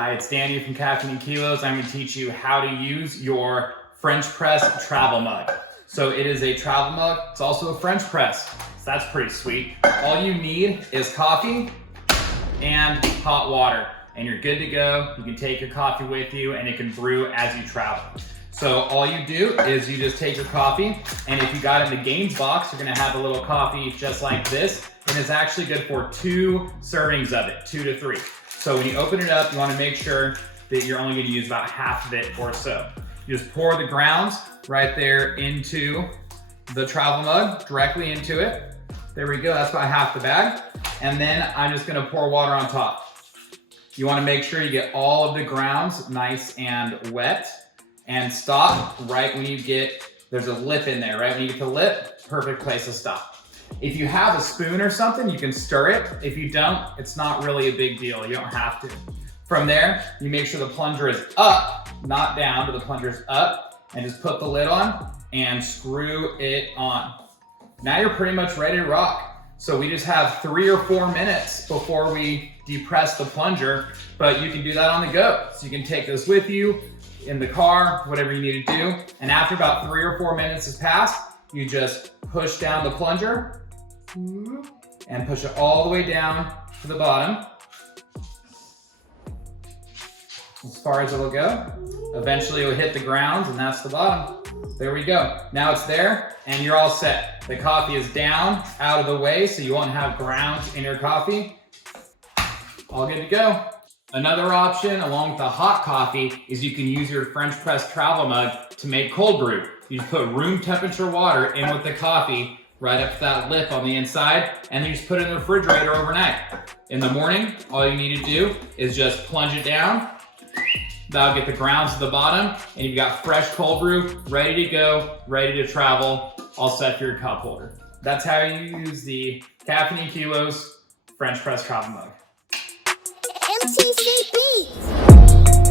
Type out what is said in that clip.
Hi, it's Danny from Caffeine and Kilos. I'm going to teach you how to use your French press travel mug. So it is a travel mug. It's also a French press. So that's pretty sweet. All you need is coffee and hot water, and you're good to go. You can take your coffee with you, and it can brew as you travel. So all you do is you just take your coffee, and if you got it in the Gaines box, you're gonna have a little coffee just like this, and it's actually good for 2 servings of it, 2 to 3. So when you open it up, you wanna make sure that you're only gonna use about half of it or so. You just pour the grounds right there into the travel mug, directly into it. There we go, that's about half the bag. And then I'm just gonna pour water on top. You wanna make sure you get all of the grounds nice and wet, and stop right when you get, there's a lip in there, right? When you get the lip, perfect place to stop. If you have a spoon or something, you can stir it. If you don't, it's not really a big deal. You don't have to. From there, you make sure the plunger is up, not down, but the plunger is up, and just put the lid on and screw it on. Now you're pretty much ready to rock. So we just have 3 or 4 minutes before we depress the plunger, but you can do that on the go. So you can take this with you, in the car, whatever you need to do. And after about 3 or 4 minutes has passed, you just push down the plunger and push it all the way down to the bottom, as far as it'll go. Eventually it'll hit the grounds, and that's the bottom. There we go. Now it's there, and you're all set. The coffee is down, out of the way, so you won't have grounds in your coffee. All good to go. Another option, along with the hot coffee, is you can use your French press travel mug to make cold brew. You just put room temperature water in with the coffee right up to that lip on the inside, and then you just put it in the refrigerator overnight. In the morning, all you need to do is just plunge it down. That'll get the grounds to the bottom, and you've got fresh cold brew, ready to go, ready to travel, all set for your cup holder. That's how you use the Caffeine and Kilos French press travel mug. MTC Beats.